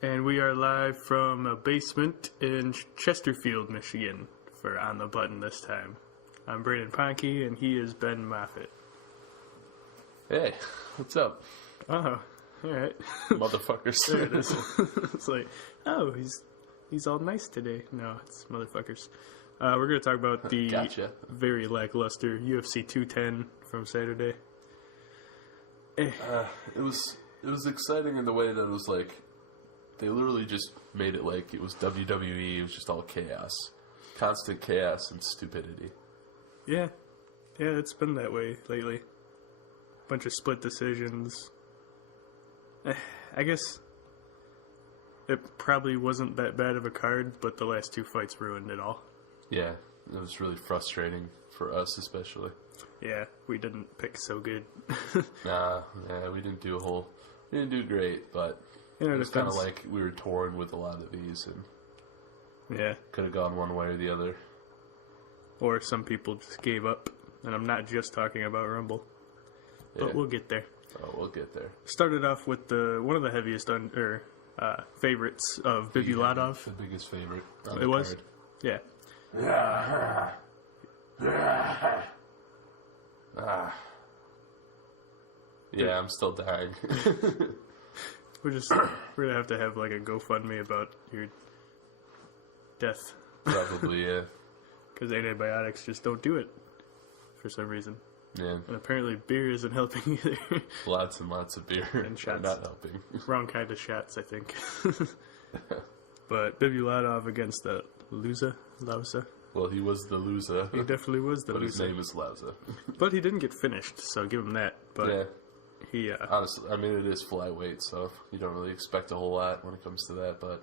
And we are live from a basement in Chesterfield, Michigan for On the Button this time. I'm Brandon Ponke, and he is Ben Moffitt. Hey, what's up? Oh, alright. Motherfuckers. There it is. It's like, oh, he's all nice today. No, it's motherfuckers. We're going to talk about the very lackluster UFC 210 from Saturday. It was exciting in the way that it was like, they literally just made it like it was WWE. It was just all chaos. Constant chaos and stupidity. Yeah, it's been that way lately. Bunch of split decisions. I guess it probably wasn't that bad of a card, but the last two fights ruined it all. Yeah, it was really frustrating for us especially. Yeah, we didn't pick so good. We didn't do great, but it was kind of like we were torn with a lot of these, and could have gone one way or the other. Or some people just gave up, and I'm not just talking about Rumble, but we'll get there. Oh, we'll get there. Started off with one of the heaviest favorites of Bufffalo. The biggest favorite. It was, yeah. Yeah, I'm still dying. We're gonna have like a GoFundMe about your death. Probably, yeah. Because antibiotics just don't do it for some reason. Yeah. And apparently beer isn't helping either. Lots and lots of beer and shots. Not helping. Wrong kind of shots, I think. But Bufffalo against the Lausa. Well, he was the loser. He definitely was the loser. But loser. His name is Lausa. But he didn't get finished, so give him that. But yeah. He, honestly, I mean, it is flyweight, so you don't really expect a whole lot when it comes to that, but...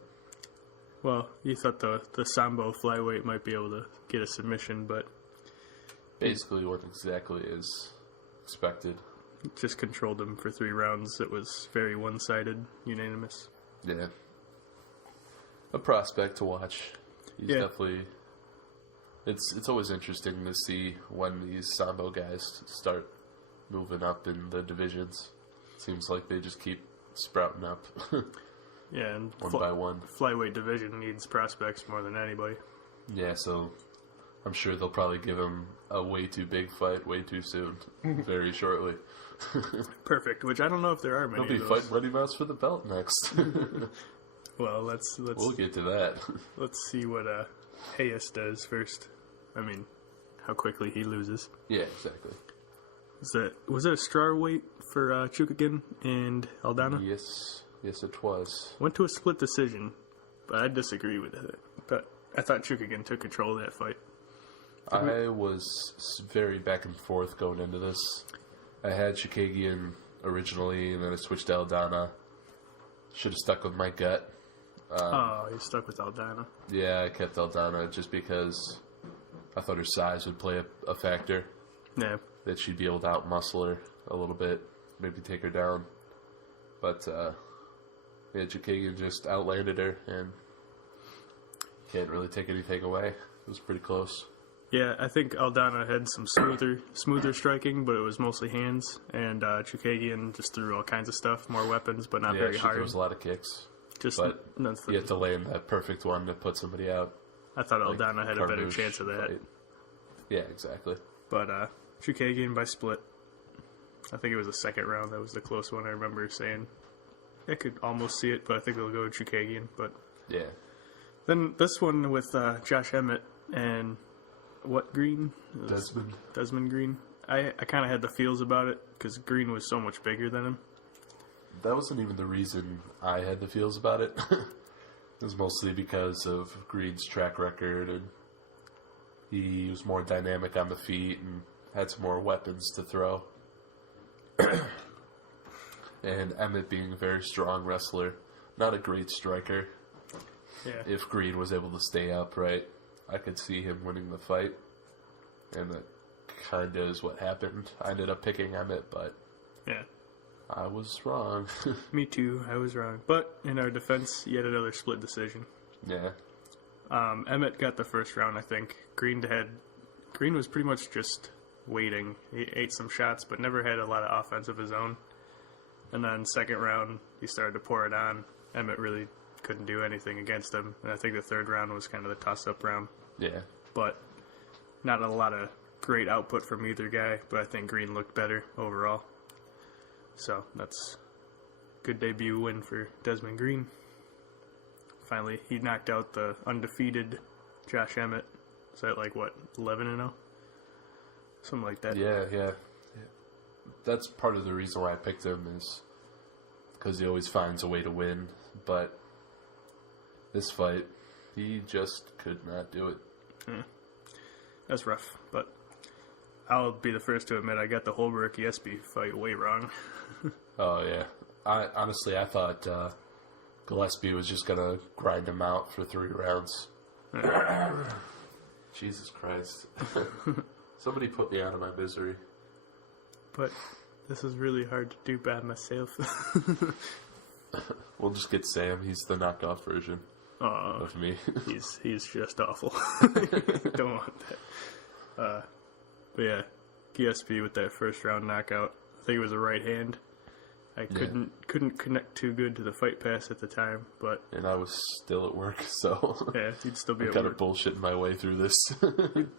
Well, you thought the Sambo flyweight might be able to get a submission, but... Basically what exactly is expected. Just controlled him for 3 rounds. It was very one-sided, unanimous. Yeah. A prospect to watch. He's definitely... It's always interesting to see when these Sambo guys start moving up in the divisions. Seems like they just keep sprouting up. Yeah, and one by one. Flyweight division needs prospects more than anybody. Yeah, so I'm sure they'll probably give him a way too big fight way too soon, very shortly. Perfect, which I don't know if there are many. He'll be fighting Ruddy Mouse for the belt next. Well, let's we'll get to that. Let's see what Hayes does first. I mean, how quickly he loses. Yeah, exactly. Was it a straw weight for Chukagian and Aldana? Yes, it was. Went to a split decision, but I disagree with it. But I thought Chukagian took control of that fight. I was very back and forth going into this. I had Chukagian originally, and then I switched to Aldana. Should have stuck with my gut. You stuck with Aldana. Yeah, I kept Aldana just because I thought her size would play a factor. Yeah. That she'd be able to out-muscle her a little bit, maybe take her down. But, Chukagian just outlanded her, and can't really take anything away. It was pretty close. Yeah, I think Aldana had some smoother striking, but it was mostly hands, and Chukagian just threw all kinds of stuff, more weapons, but not very hard. Yeah, she throws a lot of kicks. But you have to land that perfect one to put somebody out. I thought Aldana had a better chance of that. Fight. Yeah, exactly. But Chukagian by split. I think it was the second round. That was the close one. I remember saying I could almost see it, but I think they'll go Chukagian. But yeah. Then this one with Josh Emmett and what Green? Desmond Green. I kind of had the feels about it because Green was so much bigger than him. That wasn't even the reason I had the feels about it. It was mostly because of Green's track record, and he was more dynamic on the feet and had some more weapons to throw. And Emmett being a very strong wrestler, not a great striker. Yeah. If Green was able to stay upright, I could see him winning the fight. And that kind of is what happened. I ended up picking Emmett, but yeah, I was wrong. Me too, I was wrong. But in our defense, yet another split decision. Yeah. Emmett got the first round, I think. Green was pretty much just waiting. He ate some shots, but never had a lot of offense of his own. And then second round, he started to pour it on. Emmett really couldn't do anything against him. And I think the third round was kind of the toss-up round. Yeah. But not a lot of great output from either guy, but I think Green looked better overall. So that's a good debut win for Desmond Green. Finally, he knocked out the undefeated Josh Emmett. Is that 11-0? Something like that. Yeah. That's part of the reason why I picked him, is because he always finds a way to win. But this fight, he just could not do it. That's rough, but I'll be the first to admit I got the Holbrook-Gillespie fight way wrong. Oh, yeah. I thought Gillespie was just going to grind him out for 3 rounds. Jesus Christ. Somebody put me out of my misery. But this is really hard to do by myself. We'll just get Sam. He's the knockoff version of me. he's just awful. Don't want that. But yeah, Gillespie with that first round knockout. I think it was a right hand. I couldn't connect too good to the fight pass at the time, but and I was still at work, so yeah, you'd still be I at kind work. of bullshitting my way through this.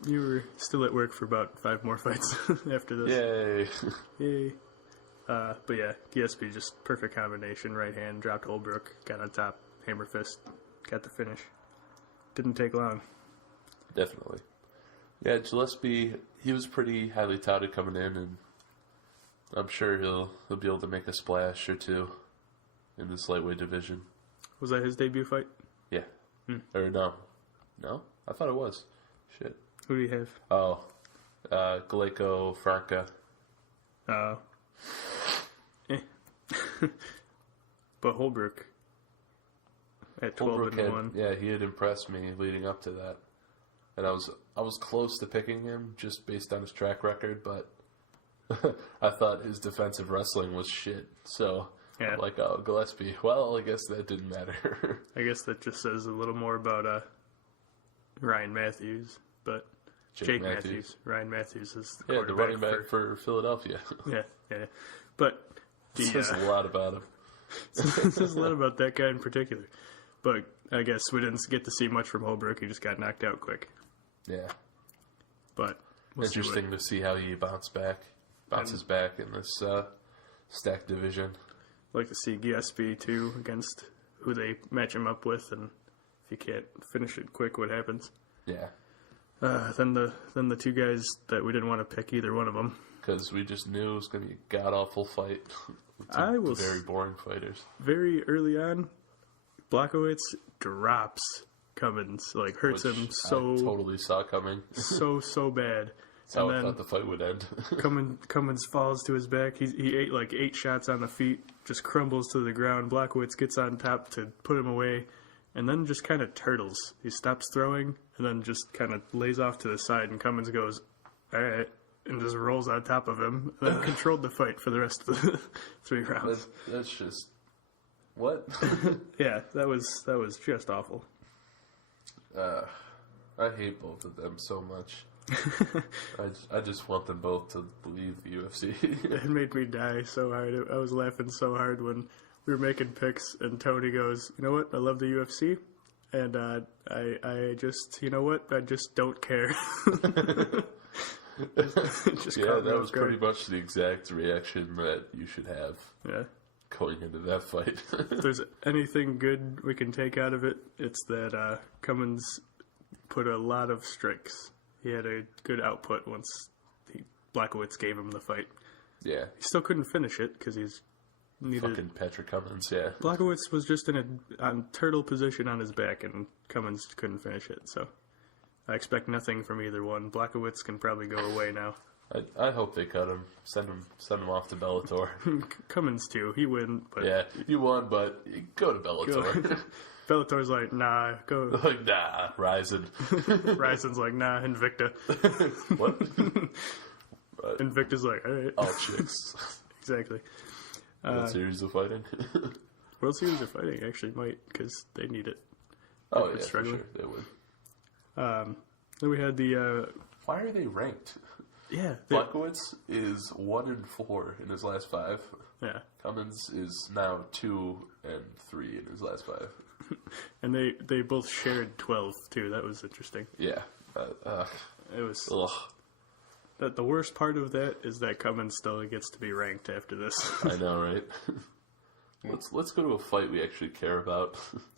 You were still at work for about 5 more fights after Yay! this. Yay! But yeah, Gillespie just perfect combination. Right hand, dropped Holbrook, got on top, hammer fist, got the finish. Didn't take long. Definitely. Yeah, Gillespie, he was pretty highly touted coming in, and I'm sure he'll be able to make a splash or two in this lightweight division. Was that his debut fight? Yeah. Or no? I thought it was. Shit. Who do you have? Oh, Galeko Franca. But Holbrook at 12-1. Yeah, he had impressed me leading up to that, and I was close to picking him just based on his track record, but I thought his defensive wrestling was shit. So yeah. I'm like, oh, Gillespie. Well, I guess that didn't matter. I guess that just says a little more about Ryan Matthews, but Jake Matthews. Ryan Matthews is the the running back for Philadelphia. Yeah. But it says a lot about him. It says a lot about that guy in particular. But I guess we didn't get to see much from Holbrook. He just got knocked out quick. Yeah. But interesting to see how he bounces back in this stacked division. I'd like to see Gillespie too against who they match him up with, and if you can't finish it quick, what happens? Yeah. Then the 2 guys that we didn't want to pick either one of them, because we just knew it was going to be a god-awful fight. Very boring fighters. Very early on, Blachowicz drops Cummins, hurts him so... I totally saw coming. so bad. That's how I thought the fight would end. Cummins falls to his back. He ate 8 shots on the feet, just crumbles to the ground. Blachowicz gets on top to put him away, and then just kind of turtles. He stops throwing, and then just kind of lays off to the side, and Cummins goes, all right, and just rolls on top of him, and then controlled the fight for the rest of the 3 rounds. That's just... What? Yeah, that was just awful. I hate both of them so much. I just want them both to leave the UFC. It made me die so hard. I was laughing so hard when we were making picks, and Tony goes, "You know what? I love the UFC, and I just, you know what? I just don't care." Just yeah, that was pretty much the exact reaction that you should have. Yeah. Going into that fight. If there's anything good we can take out of it, it's that Cummins put a lot of strikes. He had a good output once Blachowicz gave him the fight. Yeah. He still couldn't finish it because he's needed... Fucking Patrick Cummins, yeah. Blachowicz was just in a turtle position on his back, and Cummins couldn't finish it, so I expect nothing from either one. Blachowicz can probably go away now. I hope they cut him. Send him off to Bellator. Cummins too. He wouldn't. But yeah, you won, but go to Bellator. Bellator's like, nah, go. Like, nah, Ryzen. Ryzen's like, nah, Invicta. What? Invicta's like, all right. All chicks. Exactly. World Series of Fighting. World Series of Fighting actually might, because they need it. Oh, yeah, for sure. They would. Then we had the... Why are they ranked? Yeah. Blachowicz is 1-4 in his last 5. Yeah. Cummins is now 2-3 in his last 5. And they both shared 12 too. That was interesting. Yeah. It was. Ugh. The worst part of that is that Cummins still gets to be ranked after this. I know, right? Let's go to a fight we actually care about.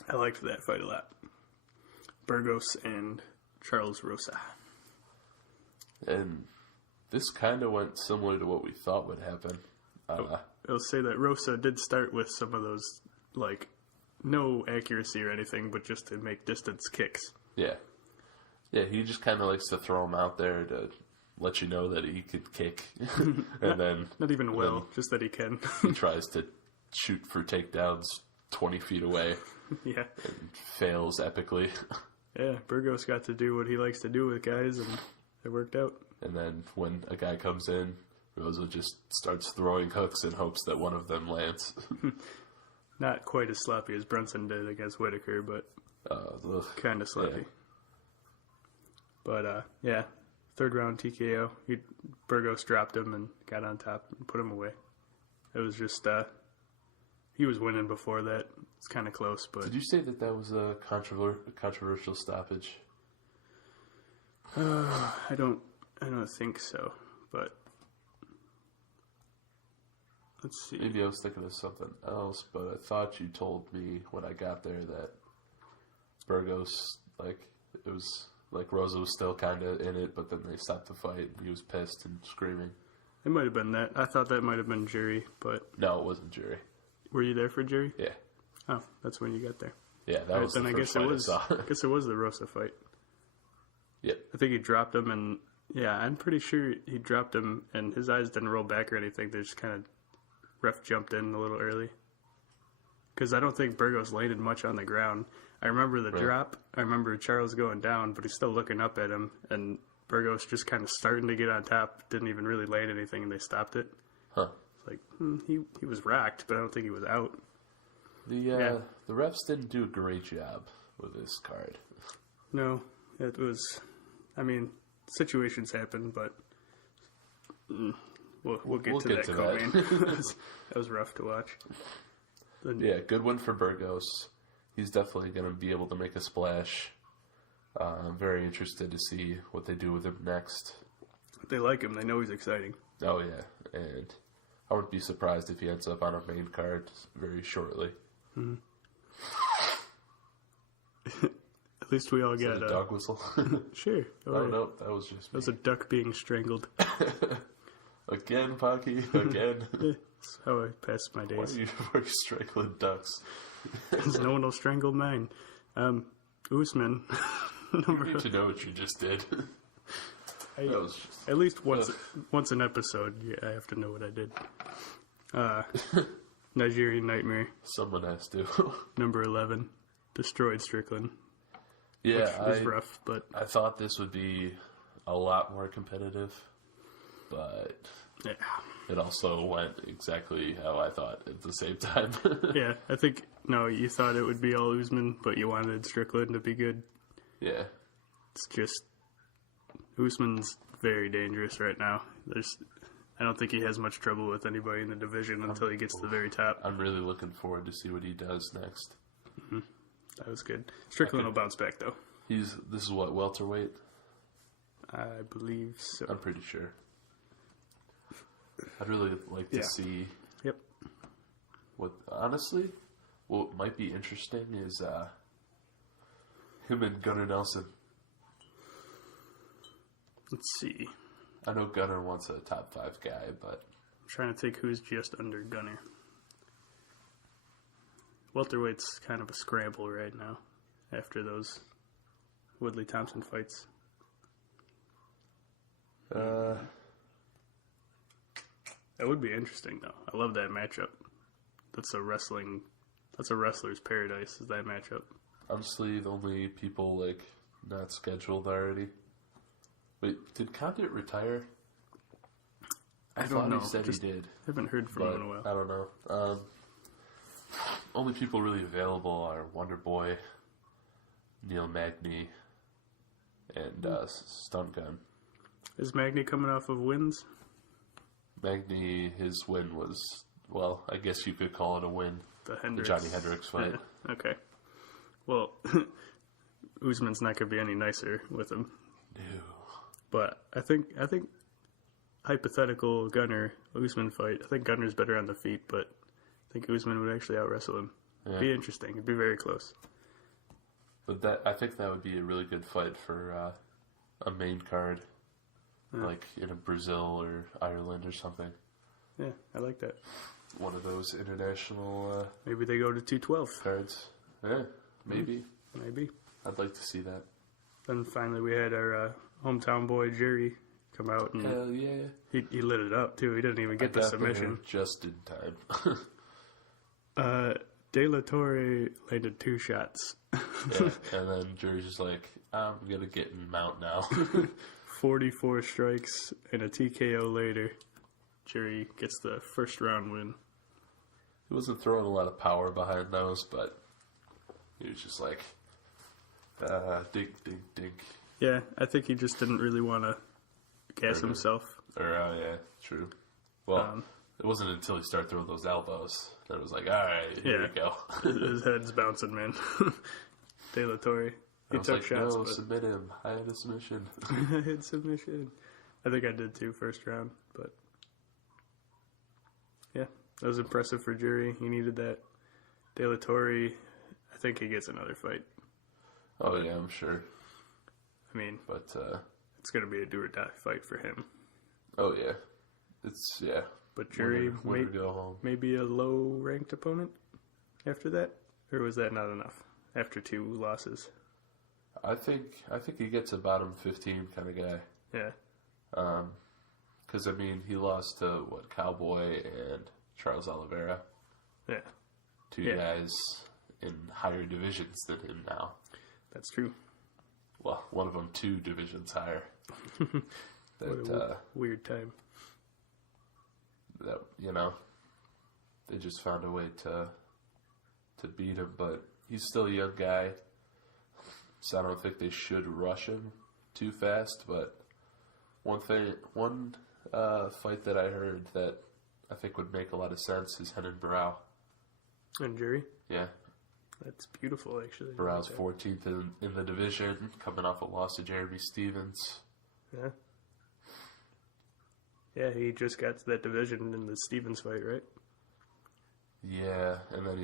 I liked that fight a lot. Burgos and Charles Rosa. And this kind of went similar to what we thought would happen. I'll say that Rosa did start with some of those, like, no accuracy or anything, but just to make distance kicks. Yeah. Yeah, he just kind of likes to throw them out there to let you know that he could kick. And then... Not even well, just that he can. He tries to shoot for takedowns 20 feet away. Yeah. And fails epically. Yeah, Burgos got to do what he likes to do with guys, and it worked out. And then when a guy comes in, Rosa just starts throwing hooks in hopes that one of them lands. Not quite as sloppy as Brunson did against Whitaker, but kind of sloppy. Yeah. But, yeah, third round TKO. Burgos dropped him and got on top and put him away. It was just, he was winning before that. It's kind of close, but... Did you say that was a controversial stoppage? I don't think so, but... Let's see. Maybe I was thinking of something else, but I thought you told me when I got there that Burgos, it was... Rosa was still kind of in it, but then they stopped the fight, and he was pissed and screaming. It might have been that. I thought that might have been jury, but... No, it wasn't jury. Were you there for jury? Yeah. Oh, that's when you got there. Yeah, that was the first fight I saw. I guess it was the Rosa fight. Yep. I think he dropped him, and... Yeah, I'm pretty sure he dropped him, and his eyes didn't roll back or anything. They just kind of... Ref jumped in a little early. Because I don't think Burgos landed much on the ground. I remember the drop. I remember Charles going down, but he's still looking up at him. And Burgos just kind of starting to get on top. Didn't even really land anything, and they stopped it. Huh. It's like, he was rocked, but I don't think he was out. The refs didn't do a great job with this card. No, it was... I mean, situations happen, but... We'll get to that, Cobain. That was rough to watch. Yeah, good win for Burgos. He's definitely going to be able to make a splash. I'm very interested to see what they do with him next. They like him. They know he's exciting. Oh, yeah. And I wouldn't be surprised if he ends up on a main card very shortly. Mm-hmm. At least we all Is get that a dog whistle? Sure. Oh, no, that was just me. That was a duck being strangled. Again, Ponke, again. That's how I pass my days. Why are you strangling ducks? Because no one will strangle mine. Usman. You need to know what you just did. At least once an episode, I have to know what I did. Nigerian Nightmare. Someone has to. Number 11. Destroyed Strickland. Yeah, which was rough, but... I thought this would be a lot more competitive, but... Yeah. It also went exactly how I thought at the same time. Yeah, I think, you thought it would be all Usman, but you wanted Strickland to be good. Yeah. It's just, Usman's very dangerous right now. I don't think he has much trouble with anybody in the division until he gets to the very top. I'm really looking forward to see what he does next. Mm-hmm. That was good. Strickland will bounce back, though. This is what, welterweight? I believe so. I'm pretty sure. I'd really like to see. Yep. Honestly, what might be interesting is him and Gunnar Nelson. Let's see. I know Gunnar wants a top 5 guy, but... I'm trying to think who's just under Gunnar. Welterweight's kind of a scramble right now after those Woodley-Thompson fights. That would be interesting, though. I love that matchup. That's a wrestler's paradise, is that matchup. Honestly, the only people, not scheduled already. Wait, did Condit retire? I don't know. He said he did. I haven't heard from him in a while. I don't know. Only people really available are Wonder Boy, Neil Magny, and Stun Gun. Is Magny coming off of wins? Magny, his win was, I guess you could call it a win. The Johnny Hendricks fight. Yeah. Okay. Well, Usman's not going to be any nicer with him. No. But I think hypothetical Gunnar Usman fight. I think Gunner's better on the feet, but I think Usman would actually out wrestle him. Yeah. It'd be interesting. It'd be very close. But I think that would be a really good fight for a main card, like in a Brazil or Ireland or something. Yeah, I like that. One of those international Maybe they go to 212. cards. Yeah, maybe. Maybe. I'd like to see that. Then finally we had our hometown boy Jerry come out and Hell yeah. he lit it up too. He didn't even get the submission. Just in time. De La Torre landed 2 shots. Yeah, and then Jerry's just like, I'm gonna get in mount now. 44 strikes and a TKO later. Jerry gets the first round win. He wasn't throwing a lot of power behind those, but he was just like, dink, dink, dink. Yeah, I think he just didn't really want to gas himself. Yeah, true. Well, it wasn't until he started throwing those elbows that it was like, all right, here we go. His head's bouncing, man. De La Torre. He took shots. No, submit him. I had a submission. I had submission. I think I did too, first round, but yeah, that was impressive for Jerry. He needed that. De La Torre, I think he gets another fight. Oh yeah, I'm sure. I mean, but it's going to be a do or die fight for him. Oh yeah, it's But Jerry go home. Maybe a low ranked opponent after that, or was that not enough after 2 losses? I think he gets a bottom 15 kind of guy. Yeah. Because I mean, he lost to Cowboy and Charles Oliveira. Yeah. 2 guys in higher divisions than him now. That's true. Well, one of them 2 divisions higher. What a weird time. That they just found a way to beat him, but he's still a young guy, so I don't think they should rush him too fast. But one fight that I heard that I think would make a lot of sense is Henan Barao. And Jerry? Yeah. That's beautiful, actually. Barao's 14th in the division, coming off a loss to Jeremy Stevens. Yeah. Yeah, he just got to that division in the Stevens fight, right? Yeah, and then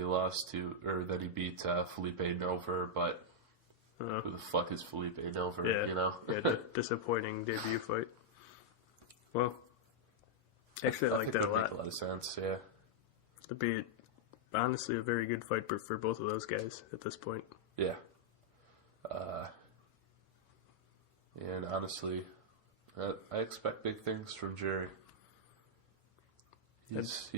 then he beat Felipe Nover, but who the fuck is Felipe Nover, Yeah, disappointing debut fight. Well, actually, I like that a lot. Make a lot of sense, yeah. It'd be, honestly, a very good fight for both of those guys at this point. Yeah. And honestly, I expect big things from Jerry. He's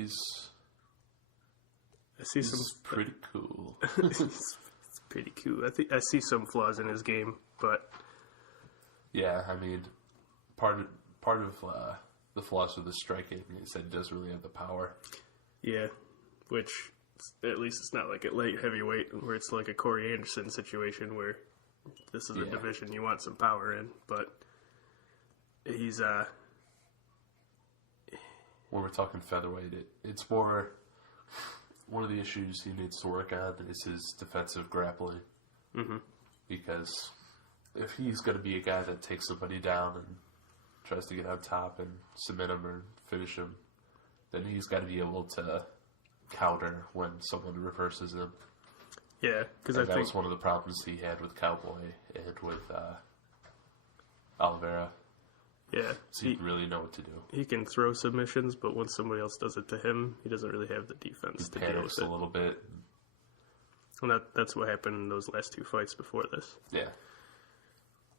pretty cool. It's pretty cool. I see some flaws in his game, but yeah, I mean, part of the flaws with the striking is that he doesn't really have the power. Yeah, which at least it's not like at light heavyweight where it's like a Corey Anderson situation where this is a division you want some power in, but he's when we're talking featherweight, it's more one of the issues he needs to work on is his defensive grappling. Mm-hmm. Because if he's going to be a guy that takes somebody down and tries to get on top and submit him or finish him, then he's got to be able to counter when someone reverses him. Yeah, because that was one of the problems he had with Cowboy and with Oliveira. Yeah, so he didn't really know what to do. He can throw submissions, but when somebody else does it to him, he doesn't really have the defense to deal with it. A little bit. And that's what happened in those last 2 fights before this. Yeah.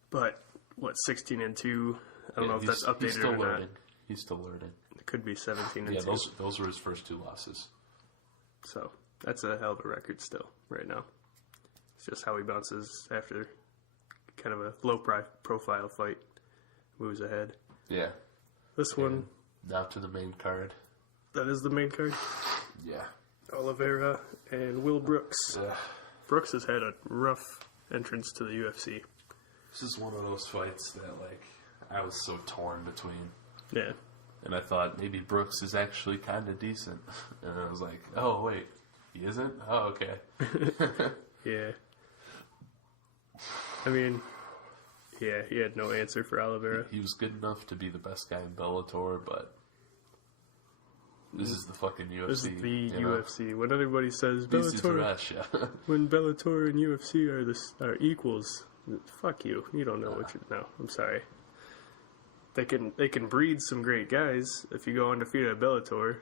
But 16-2. I don't know if that's updated or not. He's still learning. It could be 17-2. Yeah, those were his first 2 losses. So that's a hell of a record still right now. It's just how he bounces after kind of a low profile fight. Moves ahead. Yeah. This one. Now to the main card. That is the main card? Yeah. Oliveira and Will Brooks. Yeah. Brooks has had a rough entrance to the UFC. This is one of those fights that, I was so torn between. Yeah. And I thought maybe Brooks is actually kind of decent. And I was like, oh, wait, he isn't? Oh, okay. Yeah. I mean, yeah, he had no answer for Oliveira. He was good enough to be the best guy in Bellator, but this is the fucking UFC. This is the UFC. Know? When everybody says Bellator, when Bellator and UFC are equals, fuck you. You don't know what you know. I'm sorry. They can breed some great guys. If you go undefeated at Bellator,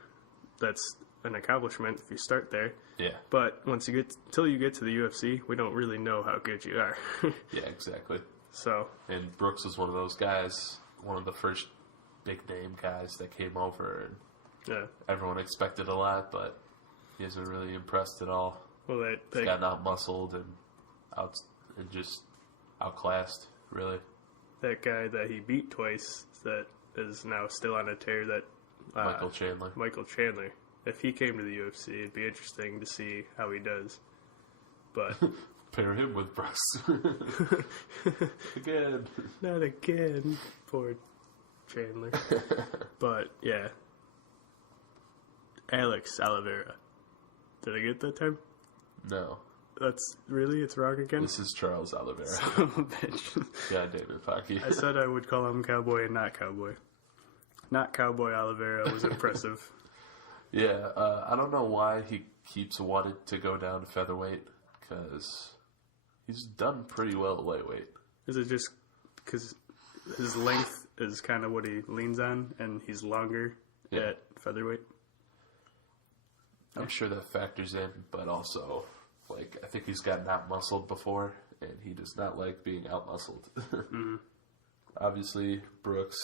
that's an accomplishment if you start there. Yeah. But once you get to the UFC, we don't really know how good you are. Yeah, exactly. So. And Brooks was one of those guys, one of the first big name guys that came over. And yeah. Everyone expected a lot, but he hasn't really impressed at all. Well, he's gotten out-muscled and just outclassed, really. That guy that he beat twice that is now still on a tear, that Michael Chandler. Michael Chandler. If he came to the UFC, it'd be interesting to see how he does. But pair him with Brooks. Again. Not again. Poor Chandler. But, yeah. Alex Oliveira. Did I get that time? No. It's wrong again? This is Charles Oliveira. Son of a bitch. God damn it, Ponke. I said I would call him Cowboy and not Cowboy. Not Cowboy Oliveira was impressive. Yeah, I don't know why he keeps wanting to go down to featherweight, because he's done pretty well at lightweight. Is it just because his length is kind of what he leans on, and he's longer at featherweight? I'm sure that factors in, but also, like, I think he's gotten out-muscled before, and he does not like being out-muscled. Mm-hmm. Obviously, Brooks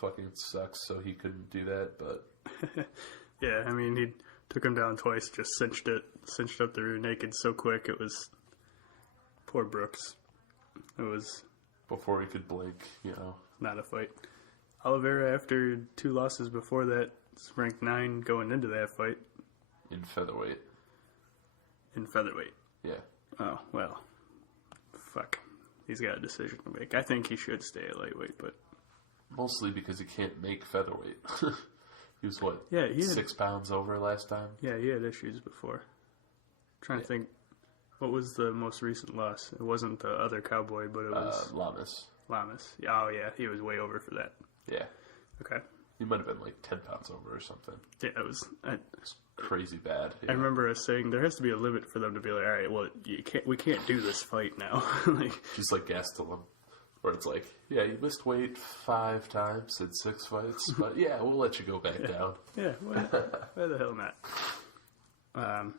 fucking sucks, so he couldn't do that, but... Yeah, I mean, he took him down twice, just cinched up the rear naked so quick, it was... Poor Brooks. It was... Before he could blink, you know. Not a fight. Oliveira, after 2 losses before that, is ranked 9 going into that fight. In featherweight. In featherweight. Yeah. Oh, well. Fuck. He's got a decision to make. I think he should stay at lightweight, but... Mostly because he can't make featherweight. He was, what, he had 6 pounds over last time? Yeah, he had issues before. I'm trying to think, what was the most recent loss? It wasn't the other Cowboy, but it was... Lamas. Oh, yeah, he was way over for that. Yeah. Okay. He might have been like 10 pounds over or something. Yeah, it was... It's crazy bad. Yeah. I remember us saying there has to be a limit for them to be like, all right, well, we can't do this fight now. Like, just like Gastelum, where it's like, yeah, you missed weight 5 times in 6 fights, but yeah, we'll let you go back down. Yeah, why the hell not?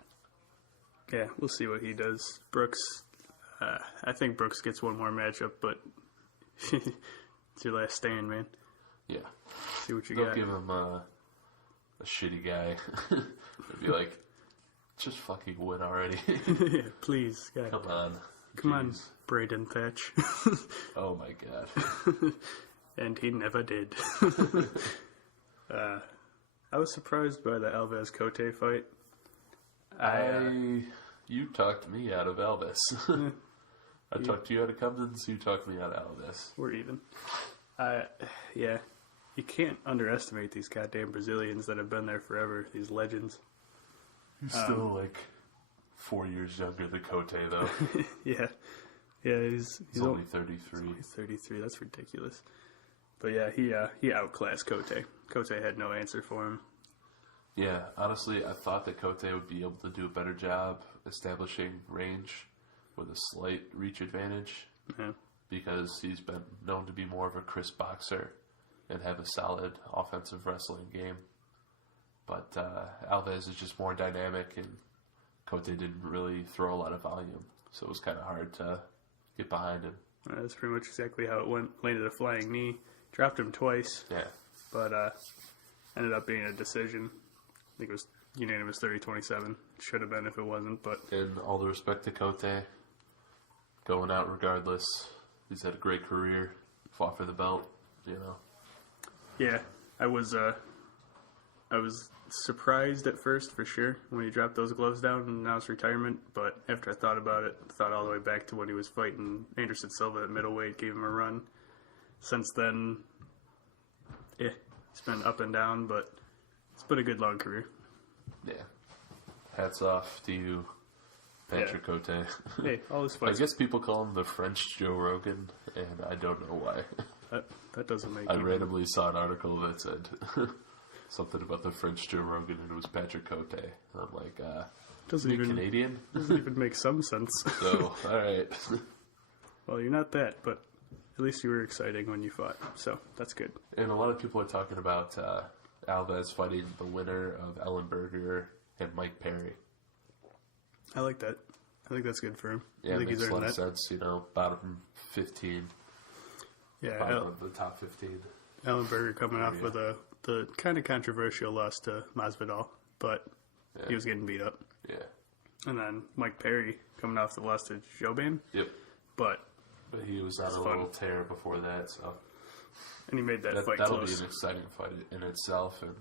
Yeah, we'll see what he does. Brooks, I think Brooks gets one more matchup, but it's your last stand, man. Yeah. See what you Don't got. give him a shitty guy. It'd be like, just fucking win already. Yeah, please, God. Come on, Braden Thatch. Oh my God. And he never did. I was surprised by the Alves Cote fight. You talked me out of Alves. I talked you out of Cummins, you talked me out of Alves. We're even. Yeah. You can't underestimate these goddamn Brazilians that have been there forever, these legends. He's still like 4 years younger than Cote, though. Yeah. Yeah, he's only 33. He's only 33, that's ridiculous. But yeah, he outclassed Cote. Cote had no answer for him. Yeah, honestly, I thought that Cote would be able to do a better job establishing range with a slight reach advantage. Yeah. Because he's been known to be more of a crisp boxer and have a solid offensive wrestling game. But Alves is just more dynamic, and Cote didn't really throw a lot of volume, so it was kind of hard to get behind him. That's pretty much exactly how it went. Landed a flying knee, dropped him twice. Yeah. But ended up being a decision. I think it was unanimous 30-27. Should have been if it wasn't, but... And all the respect to Cote, going out regardless. He's had a great career, fought for the belt, you know. Yeah, I was surprised at first, for sure, when he dropped those gloves down and announced retirement. But after I thought about it, thought all the way back to when he was fighting Anderson Silva at middleweight, gave him a run. Since then, yeah, it's been up and down, but it's been a good long career. Yeah. Hats off to you Patrick Cote. Hey, all his I fights. guess people call him the French Joe Rogan, and I don't know why. That doesn't make I any- randomly saw an article that said something about the French Joe Rogan, and it was Patrick Cote. And I'm like, doesn't you even Canadian? doesn't even make some sense. So, all right. Well, you're not that, but at least you were exciting when you fought, so that's good. And a lot of people are talking about Alves fighting the winner of Ellenberger and Mike Perry. I like that. I think that's good for him. Yeah, I it think makes he's a lot earned of that. sense. Bottom 15, Yeah, bottom of the top 15. Ellenberger coming off Yeah. with the kind of controversial loss to Masvidal, but he was getting beat up. Yeah. And then Mike Perry coming off the loss to Joban, Yep. but But he was on a fun. little tear before that, so and he made that fight that'll close. be an exciting fight in itself. And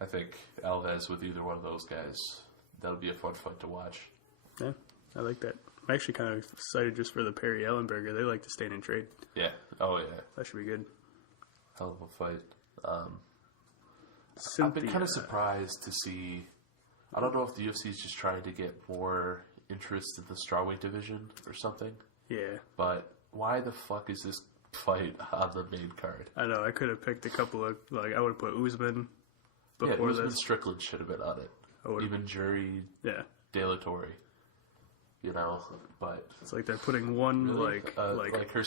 I think Alves with either one of those guys, that'll be a fun fight to watch. Yeah, I like that. I'm actually kind of excited just for the Perry Ellenberger. They like to stay in trade. Yeah. Oh yeah. That should be good. Hell of a fight. I've been kind of surprised to see. I don't know if the UFC is just trying to get more interest in the strawweight division or something. Yeah, But why the fuck is this fight on the main card? I know. I could have picked a couple of, like, I would have put Usman before Usman this. Strickland should have been on it. would've- Even Jury, Yeah, De La Torre. But it's like they're putting one, really, like her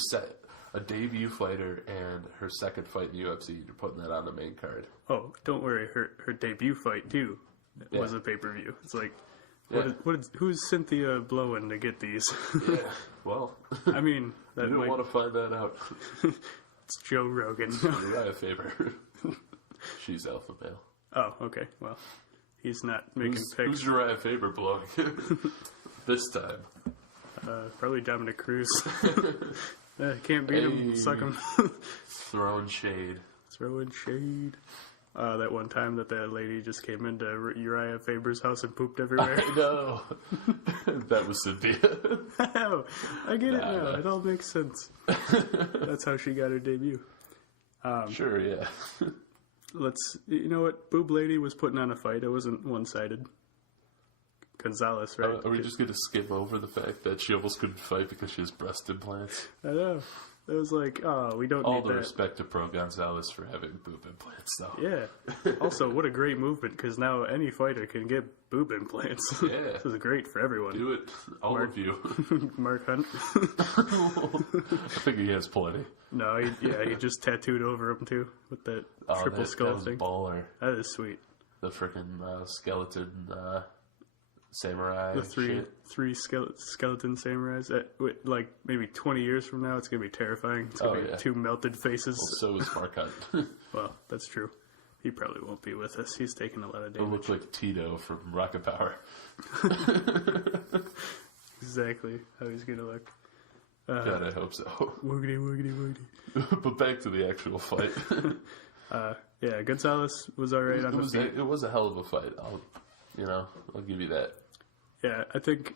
a debut fighter and her second fight in the UFC, you're putting that on the main card. oh, don't worry, her debut fight, too, was Yeah. a pay-per-view. It's like, Yeah. who's Cynthia blowing to get these? Yeah, well, I mean, you that don't might, want to find that out. it's Joe Rogan. Uriah Faber. She's alpha male. Oh, okay, well, he's not making Who's picks. Uriah Faber blowing this time? Probably Dominic Cruz. Can't beat him, Hey. suck him. Throwing shade. Throwing shade. That one time that lady just came into Uriah Faber's house and pooped everywhere. I know. That was Cynthia. Oh, I get it now. Nah. It all makes sense. That's how she got her debut. Sure, yeah. You know what? Boob Lady was putting on a fight. It wasn't one-sided. Gonzalez, right? Are we just going to skim over the fact that she almost couldn't fight because she has breast implants? I know. It was like, oh, we don't All need the that. respect to Pro Gonzalez for having boob implants, though. Yeah. Also, what a great movement, because now any fighter can get boob implants. Yeah. This is great for everyone. Do it, all of you. Mark Hunt. I think he has plenty. No, he just tattooed over him, too, with that triple skull that was thing. baller. That is sweet. The freaking skeleton samurai. The shit. three skeleton samurais. Like maybe 20 years from now, it's gonna be terrifying. It's gonna be yeah. two melted faces. So is Mark Hunt. Well, that's true. He probably won't be with us. He's taking a lot of It damage. looks like Tito from Rocket Power. Exactly how he's gonna look. God, I hope so. Woogity, woogity, woogity. But back to the actual fight. Yeah, Gonzalez was alright on the feet. It was a hell of a fight. I'll give you that. Yeah, I think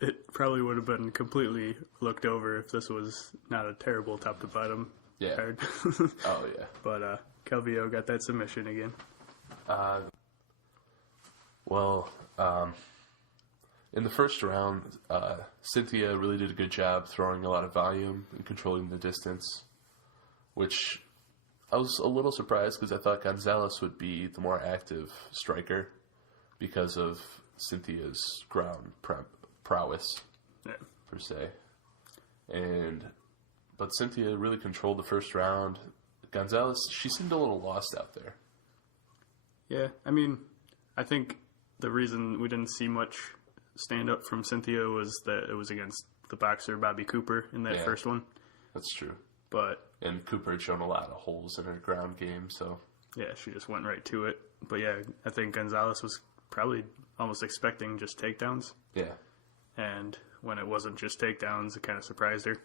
it probably would have been completely looked over if this was not a terrible top to bottom Yeah. card. Oh yeah. But Calvillo got that submission again. In the first round, Cynthia really did a good job throwing a lot of volume and controlling the distance, which I was a little surprised because I thought Gonzalez would be the more active striker because of Cynthia's ground prowess, Yeah. per se. But Cynthia really controlled the first round. Gonzalez, she seemed a little lost out there. Yeah, I mean, I think the reason we didn't see much stand up from Cynthia was that it was against the boxer Bobby Cooper in that Yeah. first one. That's true. But And Cooper had shown a lot of holes in her ground game, so yeah, she just went right to it. But yeah, I think Gonzalez was probably almost expecting just takedowns. yeah. And when it wasn't just takedowns, it kind of surprised her.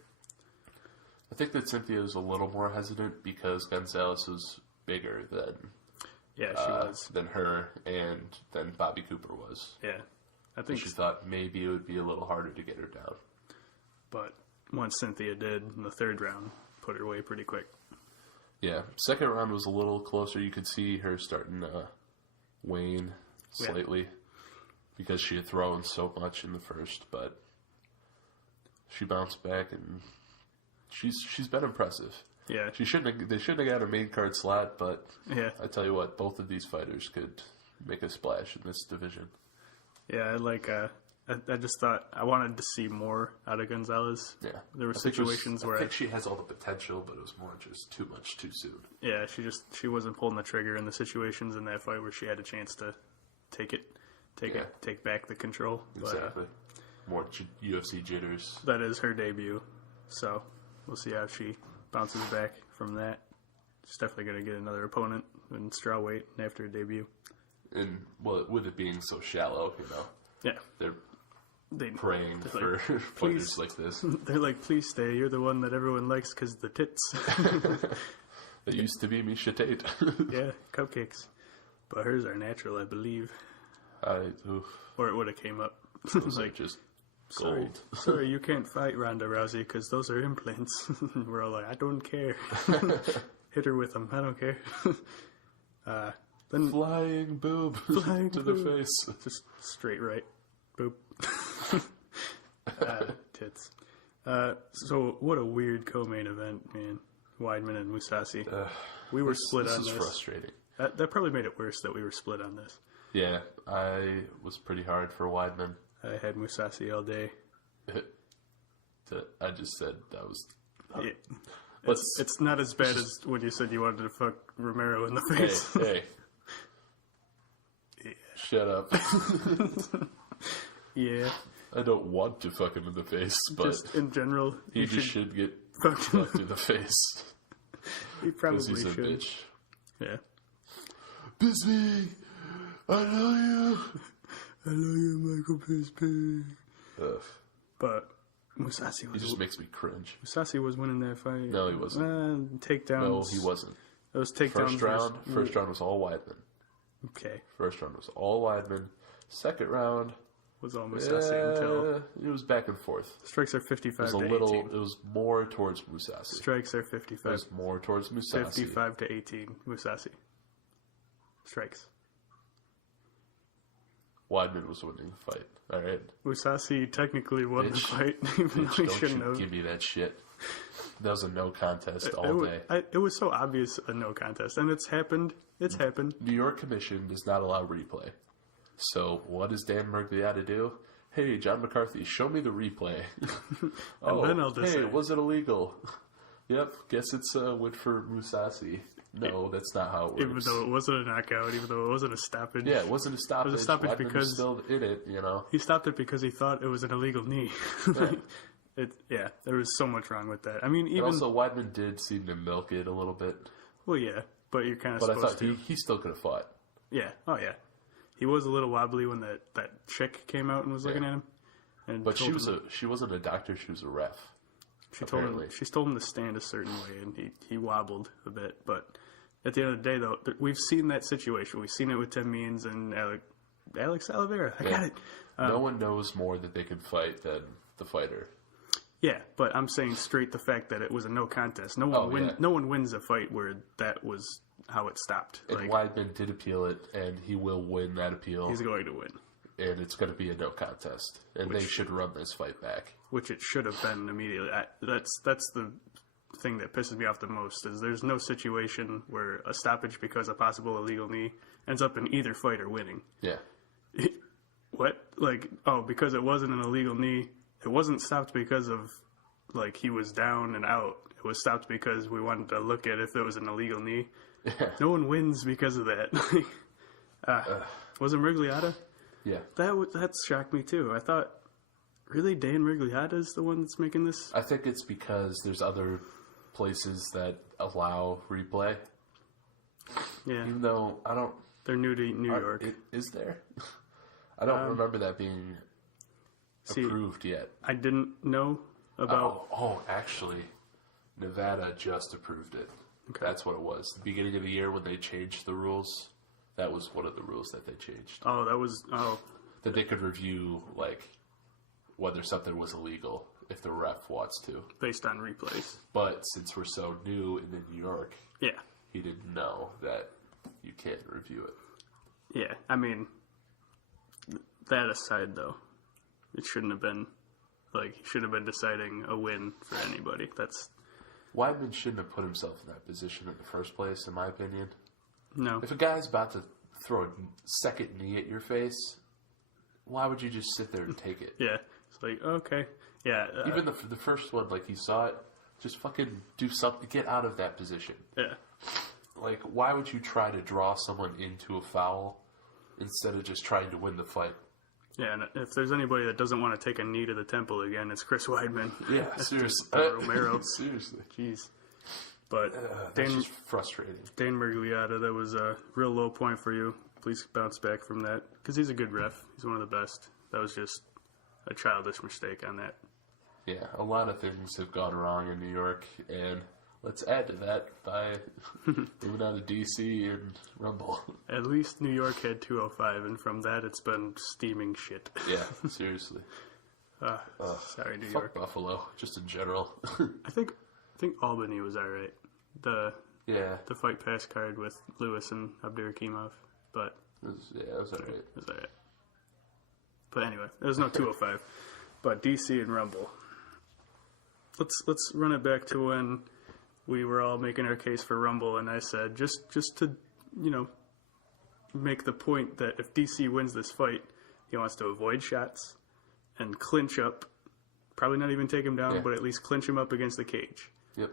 I think that Cynthia was a little more hesitant because Gonzalez was bigger Yeah, she was. than her and than Bobby Cooper was. Yeah, I So think. she thought maybe it would be a little harder to get her down. But once Cynthia did in the third round, put her away pretty quick. Yeah, second round was a little closer. You could see her starting to wane slightly. because she had thrown so much in the first, but she bounced back, and she's been impressive. Yeah. They shouldn't have got a main card slot, but Yeah. I tell you what, both of these fighters could make a splash in this division. Yeah, I just thought I wanted to see more out of Gonzalez. Yeah. There were situations where I think she has all the potential, but it was more just too much too soon. Yeah, she wasn't pulling the trigger in the situations in that fight where she had a chance to take back the control. Exactly. More UFC jitters. That is her debut, so we'll see how she bounces back from that. She's definitely going to get another opponent in strawweight after her debut. And, well, with it being so shallow, Yeah. they're praying for fighters like this. They're like, please stay. You're the one that everyone likes because the tits. It used to be Misha Tate. Yeah, cupcakes. But hers are natural, I believe. Or it would have came up. Like just gold. Sorry, you can't fight Ronda Rousey because those are implants. We're all like, I don't care. Hit her with them. I don't care. Then Flying boob to the face. Just straight right. Boop. Tits. So what a weird co-main event, man. Weidman and Mousasi. We were split on this. This is frustrating. That probably made it worse that we were split on this. Yeah, I was pretty hard for Weidman. I had Mousasi all day. I just said that was... Yeah. It's not as bad as when you said you wanted to fuck Romero in the face. Hey. Yeah. Shut up. Yeah. I don't want to fuck him in the face, but... Just in general, he just should get fucked fucked in the face. He probably he's a should. bitch. Yeah. Bisping! I know you, Michael Bisping. Ugh. But Mousasi was... He just makes me cringe. Mousasi was winning that fight. No, he wasn't. Takedowns. No, he wasn't. It was takedowns. First round was all Weidman. Okay. First round was all Weidman. Second round was all Mousasi until... It was back and forth. Strikes are 55 to 18. It was more towards Mousasi. Strikes are 55. It was more towards Mousasi. 55 to 18, Mousasi. Strikes. Weidman was winning the fight. All right. Mousasi technically won the fight, even though he shouldn't have. Give me that shit. That was a no contest all day. It was so obvious a no contest, and it's happened. It's happened. New York Commission does not allow replay. So what does Dan Mergliotta do? Hey, John McCarthy, show me the replay. Then I'll decide. Hey, was it illegal? Yep, guess it's went for Mousasi. No, that's not how it works. Even though it wasn't a knockout, even though it wasn't a stoppage. Yeah, it wasn't a stoppage. It was a stoppage Weidman because... was still in it, He stopped it because he thought it was an illegal knee. Yeah. There was so much wrong with that. I mean, even... And also, Weidman did seem to milk it a little bit. Well, yeah, but you're kind of supposed to. But I thought he still could have fought. Yeah, oh yeah. He was a little wobbly when that chick came out and was looking at him. But she wasn't a doctor, she was a ref. She told him to stand a certain way, and he wobbled a bit. But at the end of the day, though, we've seen that situation. We've seen it with Tim Means and Alex Oliveira. I got it. No one knows more that they can fight than the fighter. Yeah, but I'm saying straight the fact that it was a no contest. No one wins a fight where that was how it stopped. And Weidman did appeal it, and he will win that appeal. He's going to win. And it's going to be a no contest. And they should run this fight back. Which it should have been immediately. That's the thing that pisses me off the most, is there's no situation where a stoppage because a possible illegal knee ends up in either fighter winning. Yeah. What? Because it wasn't an illegal knee, it wasn't stopped because of, he was down and out. It was stopped because we wanted to look at if it was an illegal knee. Yeah. No one wins because of that. Was it Mergliotta? Yeah. That shocked me too. I thought, really, Dan Mergliotta is the one that's making this? I think it's because there's other places that allow replay. Yeah. Even though I don't... They're new to New York. Is there? I don't remember that being approved yet. I didn't know about... Actually, Nevada just approved it. Okay. That's what it was. The beginning of the year when they changed the rules, that was one of the rules that they changed. Oh, that was... Oh. That they could review, whether something was illegal if the ref wants to. Based on replays. But since we're so new in New York... Yeah. He didn't know that you can't review it. Yeah, I mean... that aside, though, it shouldn't have been, like, he should have been deciding a win for anybody. That's... Weidman shouldn't have put himself in that position in the first place, in my opinion. No. If a guy's about to throw a second knee at your face, why would you just sit there and take it? Yeah. It's like, okay. Yeah. Even the first one, like, he saw it, just fucking do something. Get out of that position. Yeah. Like, why would you try to draw someone into a foul instead of just trying to win the fight? Yeah, and if there's anybody that doesn't want to take a knee to the temple again, it's Chris Weidman. Yeah, seriously. Romero. Seriously. Jeez. But that's just frustrating. Dan Mergliata, that was a real low point for you. Please bounce back from that. Because he's a good ref. He's one of the best. That was just a childish mistake on that. Yeah, a lot of things have gone wrong in New York, and let's add to that by moving out of D.C. and Rumble. At least New York had 205, and from that it's been steaming shit. Yeah, seriously. Sorry, New Fuck York. Buffalo, just in general. I think Albany was alright. The fight pass card with Lewis and Abdurakhimov, but it was alright. it was alright. But anyway, there's no 205. But DC and Rumble. Let's run it back to when we were all making our case for Rumble, and I said just to make the point that if DC wins this fight, he wants to avoid shots and clinch up. Probably not even take him down, but at least clinch him up against the cage. Yep.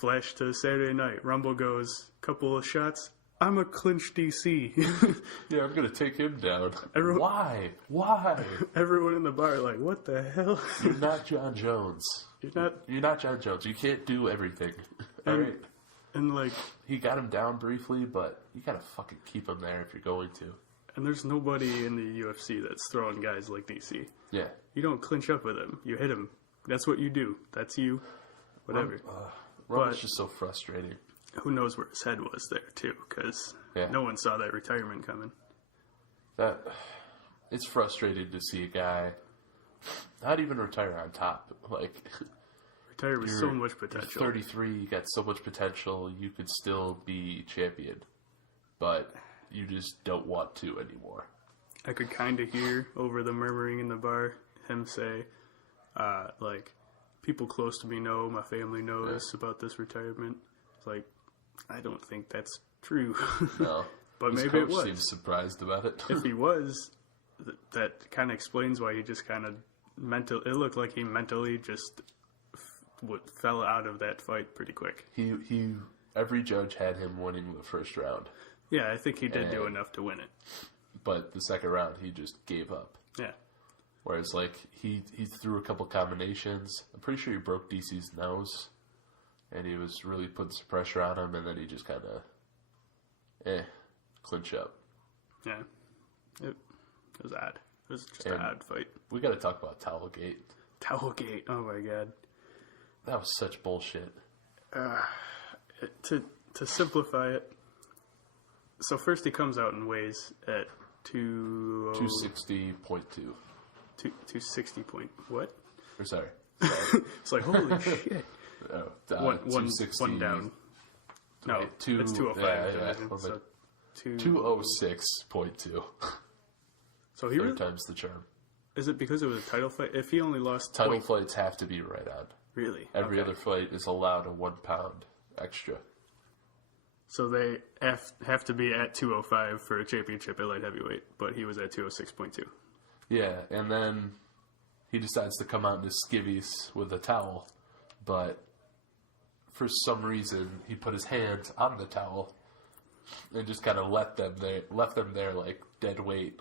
Flash to Saturday night. Rumble goes, couple of shots. I'm a clinch DC. Yeah, I'm going to take him down. Why? Why? Everyone in the bar like, what the hell? You're not John Jones. You're not John Jones. You can't do everything. All right? And like... He got him down briefly, but you got to fucking keep him there if you're going to. And there's nobody in the UFC that's throwing guys like DC. Yeah. You don't clinch up with him. You hit him. That's what you do. That's you. Whatever. Rumble's just so frustrating. Who knows where his head was there, too, because no one saw that retirement coming. It's frustrating to see a guy not even retire on top. Like, retire with so much potential. You're 33, you got so much potential, you could still be champion. But you just don't want to anymore. I could kind of hear over the murmuring in the bar him say, like, people close to me know, my family knows about this retirement. It's like, I don't think that's true. No. But his maybe coach it was. Seems surprised about it. If he was, that kind of explains why he just kind of it looked like he mentally just fell out of that fight pretty quick. Every judge had him winning the first round. Yeah, I think he did do enough to win it. But the second round, he just gave up. Yeah. Whereas, like, he threw a couple combinations. I'm pretty sure he broke DC's nose. And he was really putting some pressure on him. And then he just kind of, clinch up. Yeah. It was odd. It was just an odd fight. We got to talk about Towelgate. Towelgate. Oh, my God. That was such bullshit. To simplify it, so first he comes out and weighs at 260.2. 260 point what? Or sorry. It's like, holy shit. One down. No, wait, it's 205. Yeah. So 206.2. So he Third time's the charm. Is it because it was a title fight? If he only lost... Title fights have to be right on. Really? Every other fight is allowed a 1 pound extra. So they have to be at 205 for a championship at light heavyweight, but he was at 206.2. Yeah, and then he decides to come out in his skivvies with a towel, but for some reason he put his hands on the towel and just kind of left them there like dead weight.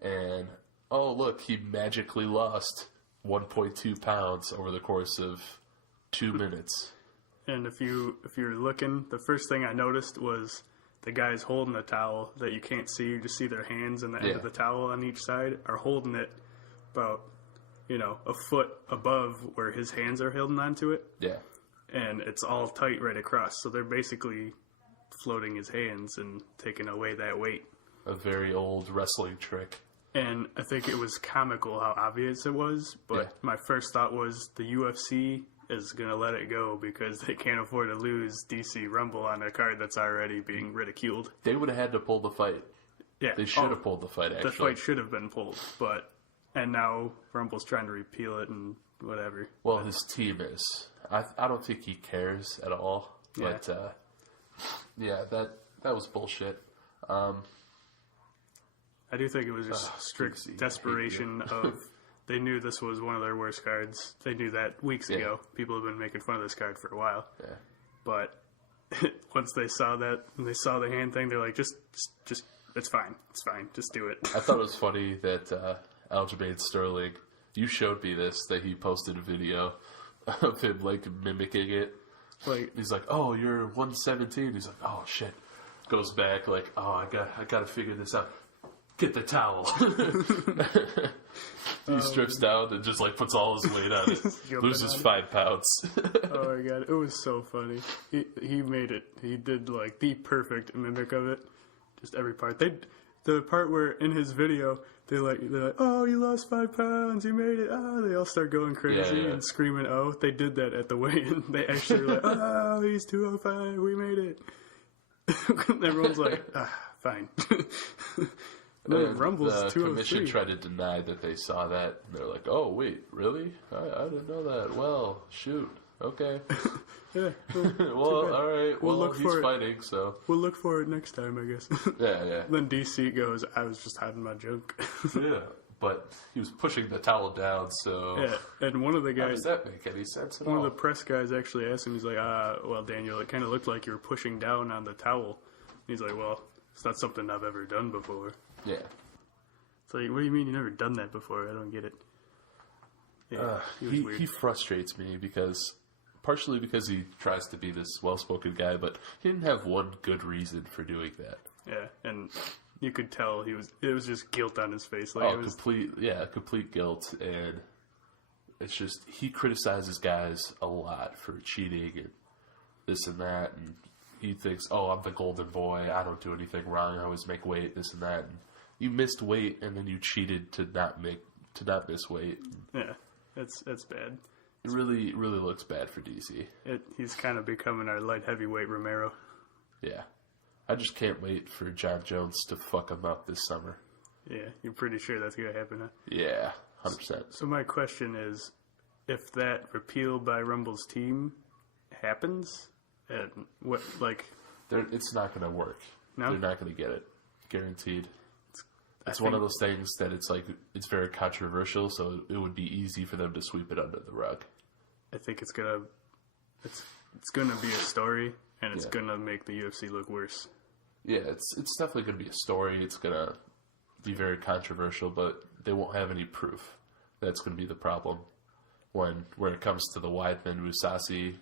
And oh look, he magically lost 1.2 pounds over the course of 2 minutes. And if you're looking, the first thing I noticed was the guys holding the towel that you can't see. You just see their hands and the end of the towel on each side are holding it about, a foot above where his hands are holding onto it. Yeah. And it's all tight right across. So they're basically floating his hands and taking away that weight. A very old wrestling trick. And I think it was comical how obvious it was. But my first thought was the UFC is going to let it go because they can't afford to lose DC Rumble on a card that's already being ridiculed. They would have had to pull the fight. Yeah. They should have pulled the fight, actually. The fight should have been pulled, and now Rumble's trying to repeal it and whatever. Well, his team is. I don't think he cares at all. Yeah. But, that was bullshit. I do think it was just strict desperation of... They knew this was one of their worst cards. They knew that weeks ago. People have been making fun of this card for a while. Yeah. But once they saw that, and they saw the hand thing, they're like, just, it's fine. It's fine. Just do it. I thought it was funny that Aljamain Sterling, you showed me this, that he posted a video of him, like, mimicking it. Like, he's like, oh, you're 117. He's like, oh, shit. Goes back, like, oh, I got to figure this out. Get the towel. He strips down and just, like, puts all his weight on it. Loses 5 pounds. Oh, my God. It was so funny. He made it. He did, like, the perfect mimic of it. Just every part. The part where, in his video, they're like, oh, you lost 5 pounds. You made it. Oh, they all start going crazy and screaming, oh. They did that at the weigh-in. They actually were like, oh, he's 205. We made it. Everyone's like, fine. Rumble's the commission tried to deny that they saw that. And they're like, oh, wait, really? I didn't know that. Well, shoot. Okay. Yeah. Well, all right. Well, he's fighting, so. We'll look for it next time, I guess. Yeah. Then DC goes, I was just hiding my joke. Yeah, but he was pushing the towel down, so. Yeah, and one of the guys. How does that make any sense at all? One of the press guys actually asked him, he's like, well, Daniel, it kind of looked like you were pushing down on the towel. And he's like, well, it's not something I've ever done before. Yeah. It's like, what do you mean you never done that before? I don't get it. Yeah, he frustrates me partially because he tries to be this well-spoken guy, but he didn't have one good reason for doing that. Yeah, and you could tell it was just guilt on his face. Like complete guilt, and it's just, he criticizes guys a lot for cheating and this and that, and he thinks, oh, I'm the golden boy, I don't do anything wrong, I always make weight, this and that, and you missed weight, and then you cheated to not miss weight. Yeah, it's bad. It really looks bad for DC. He's kind of becoming our light heavyweight Romero. Yeah. I just can't wait for John Jones to fuck him up this summer. Yeah, you're pretty sure that's going to happen, huh? Yeah, 100%. So my question is, if that repeal by Rumble's team happens, and what, like... It's not going to work. No? They're not going to get it. Guaranteed. It's one of those things that it's very controversial, so it would be easy for them to sweep it under the rug. I think it's gonna be a story, and it's gonna make the UFC look worse. Yeah, it's definitely gonna be a story. It's gonna be very controversial, but they won't have any proof. That's gonna be the problem when it comes to the Weidman Mousasi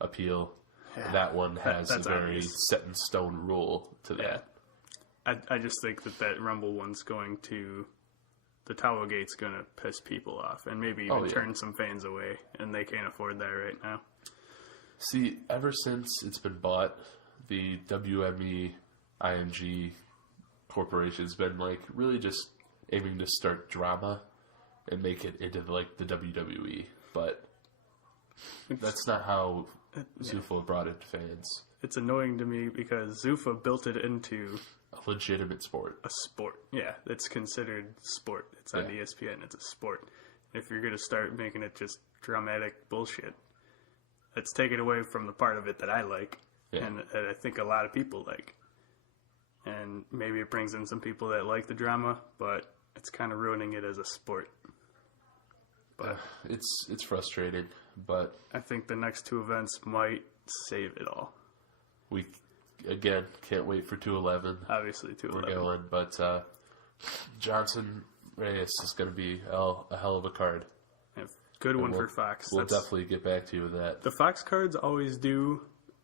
appeal. Yeah, that one has a very set in stone rule to that. Yeah. I just think that Rumble one's going to... The Towel Gate's going to piss people off and maybe even turn some fans away, and they can't afford that right now. See, ever since it's been bought, the WME IMG Corporation's been, really just aiming to start drama and make it into, the WWE. But that's not how Zuffa brought it to fans. It's annoying to me because Zuffa built it into... a legitimate sport. A sport. Yeah, it's considered sport. It's on ESPN. It's a sport. If you're going to start making it just dramatic bullshit, it's taken away from the part of it that I like, and I think a lot of people like. And maybe it brings in some people that like the drama, but it's kind of ruining it as a sport. But it's frustrating, but I think the next 2 events might save it all. We... Again, can't wait for 211. Obviously, 211. We're going, but Johnson Reyes is going to be a hell of a card. Yeah, good one for Fox. We'll definitely get back to you with that. The Fox cards always do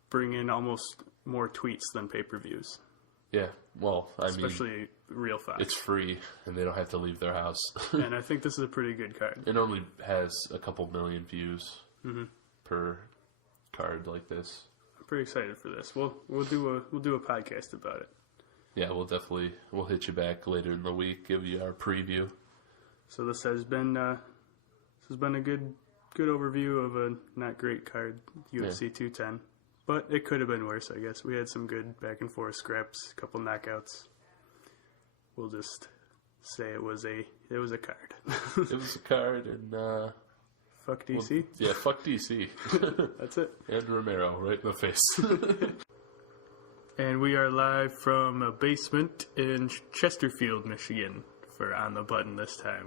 bring in almost more tweets than pay-per-views. Yeah, well, especially real Fox. It's free, and they don't have to leave their house. And I think this is a pretty good card. It only has a couple million views per card like this. Pretty excited for this. We'll do a podcast about it. Yeah, we'll hit you back later in the week, give you our preview. So this has been a good overview of a not great card, UFC 210, but it could have been worse. I guess we had some good back and forth scraps, a couple knockouts. we'll just say it was a card. It was a card, and Fuck DC. well, fuck DC. That's it. And Romero right in the face. And we are live from a basement in Chesterfield, Michigan, for On the Button this time.